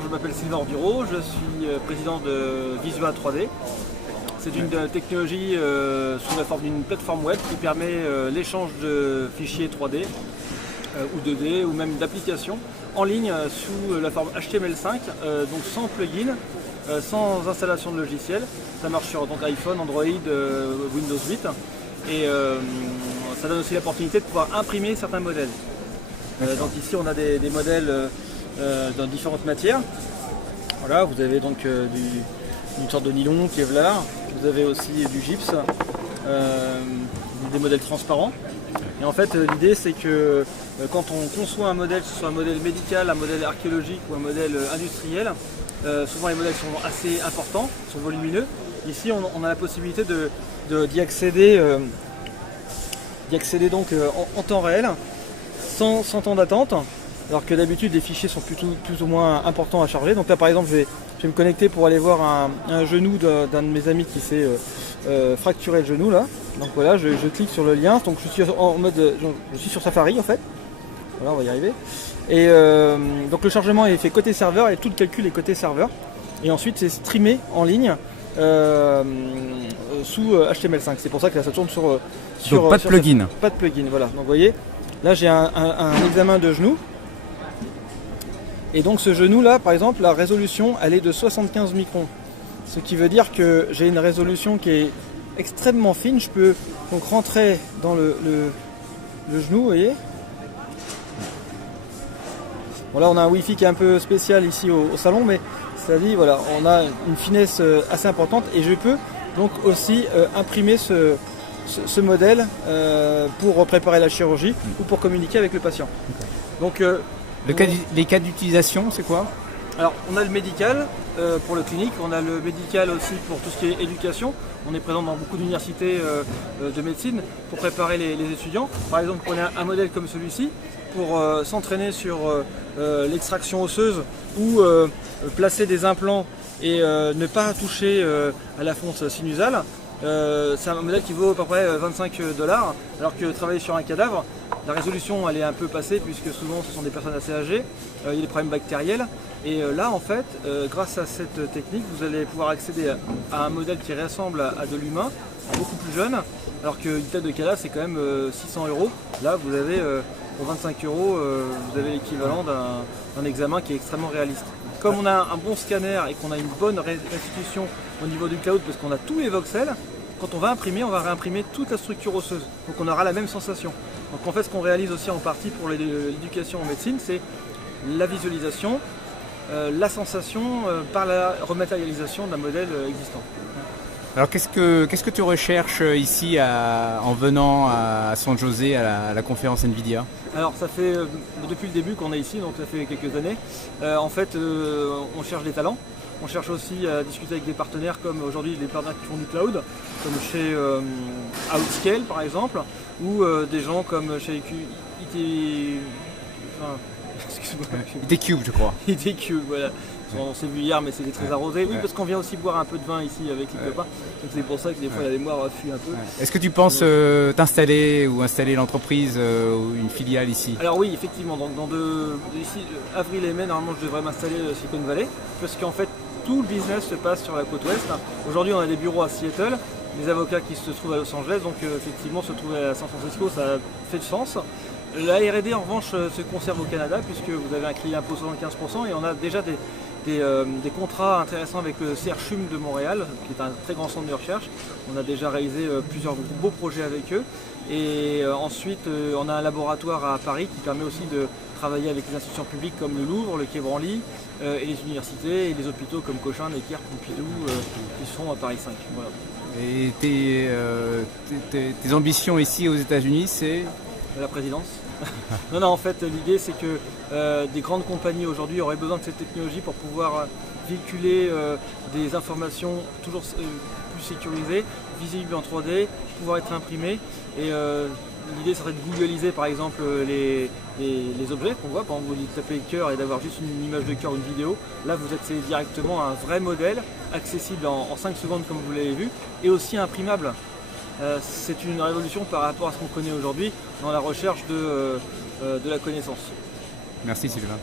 Je m'appelle Sylvain Bureau, je suis président de Visual 3D. C'est une technologie sous la forme d'une plateforme web qui permet l'échange de fichiers 3D ou 2D ou même d'applications en ligne sous la forme HTML5, donc sans plugin, sans installation de logiciel. Ça marche sur donc, iPhone, Android, Windows 8 et ça donne aussi l'opportunité de pouvoir imprimer certains modèles. Donc ici on a des modèles dans différentes matières. Voilà, vous avez donc une sorte de nylon, Kevlar, vous avez aussi du gypse, des modèles transparents. Et en fait l'idée c'est que quand on conçoit un modèle, que ce soit un modèle médical, un modèle archéologique ou un modèle industriel, souvent les modèles sont assez importants, sont volumineux. Ici on a la possibilité d'y accéder, donc en temps réel, sans temps d'attente. Alors que d'habitude les fichiers sont plus ou moins importants à charger. Donc là par exemple je vais me connecter pour aller voir un genou d'un de mes amis qui s'est fracturé le genou là. Donc voilà, je clique sur le lien. Donc je suis en mode, je suis sur Safari en fait. Voilà, on va y arriver. Et donc le chargement est fait côté serveur et tout le calcul est côté serveur. Et ensuite c'est streamé en ligne sous HTML5. C'est pour ça que là ça tourne sur donc pas de plugin. Pas de plugin, voilà. Donc vous voyez, là j'ai un examen de genou. Et donc ce genou là par exemple, la résolution elle est de 75 microns. Ce qui veut dire que j'ai une résolution qui est extrêmement fine. Je peux donc rentrer dans le genou, vous voyez. Voilà, on a un Wi-Fi qui est un peu spécial ici au salon, mais ça dit voilà, on a une finesse assez importante et je peux donc aussi imprimer ce modèle pour préparer la chirurgie ou pour communiquer avec le patient. Donc les cas d'utilisation, c'est quoi? Alors, on a le médical pour le clinique, on a le médical aussi pour tout ce qui est éducation. On est présent dans beaucoup d'universités de médecine pour préparer les étudiants. Par exemple, prenez un modèle comme celui-ci pour s'entraîner sur l'extraction osseuse ou placer des implants et ne pas toucher à la fonte sinusale. C'est un modèle qui vaut à peu près 25 $, alors que travailler sur un cadavre, la résolution elle est un peu passée puisque souvent ce sont des personnes assez âgées, il y a des problèmes bactériels. Et là en fait, grâce à cette technique, vous allez pouvoir accéder à un modèle qui ressemble à de l'humain, beaucoup plus jeune, alors qu'une tête de cadavre c'est quand même 600 €. Là vous avez pour 25 €, vous avez l'équivalent d'un examen qui est extrêmement réaliste. Comme on a un bon scanner et qu'on a une bonne restitution au niveau du cloud parce qu'on a tous les voxels, quand on va imprimer, on va réimprimer toute la structure osseuse. Donc on aura la même sensation. Donc en fait ce qu'on réalise aussi en partie pour l'éducation en médecine, c'est la visualisation, la sensation par la rematérialisation d'un modèle existant. Alors qu'est-ce que tu recherches ici en venant à San José à la conférence NVIDIA? Alors ça fait depuis le début qu'on est ici, donc ça fait quelques années. En fait on cherche des talents, on cherche aussi à discuter avec des partenaires comme aujourd'hui les partenaires qui font du cloud, comme chez Outscale par exemple, ou des gens comme chez ITCube je crois. ITCube, voilà. On s'est vu hier, mais c'était très arrosé. Oui, parce qu'on vient aussi boire un peu de vin ici avec les copains. Donc c'est pour ça que des fois la mémoire fuit un peu. Est-ce que tu penses t'installer ou installer l'entreprise ou une filiale ici? Alors oui, effectivement. Donc d'ici avril et mai, normalement, je devrais m'installer à Silicon Valley, parce qu'en fait, tout le business se passe sur la côte ouest. Aujourd'hui, on a des bureaux à Seattle, des avocats qui se trouvent à Los Angeles, donc effectivement, se trouver à San Francisco, ça fait du sens. La R&D en revanche se conserve au Canada puisque vous avez un crédit d'impôt 75% et on a déjà des contrats intéressants avec le CRCHUM de Montréal, qui est un très grand centre de recherche. On a déjà réalisé plusieurs beaux projets avec eux. Et ensuite, on a un laboratoire à Paris qui permet aussi de travailler avec les institutions publiques comme le Louvre, le Quai Branly, et les universités et les hôpitaux comme Cochin, Necker, Pompidou, qui sont à Paris 5. Voilà. Et tes ambitions ici aux États-Unis, c'est la présidence. Non, en fait, l'idée c'est que des grandes compagnies aujourd'hui auraient besoin de cette technologie pour pouvoir véhiculer des informations toujours plus sécurisées, visibles en 3D, pouvoir être imprimées. Et l'idée serait de googliser par exemple les objets qu'on voit. Par exemple, vous tapez le cœur et d'avoir juste une image de cœur, une vidéo. Là, vous accédez directement à un vrai modèle, accessible en 5 secondes comme vous l'avez vu, et aussi imprimable. C'est une révolution par rapport à ce qu'on connaît aujourd'hui dans la recherche de la connaissance. Merci Sylvain.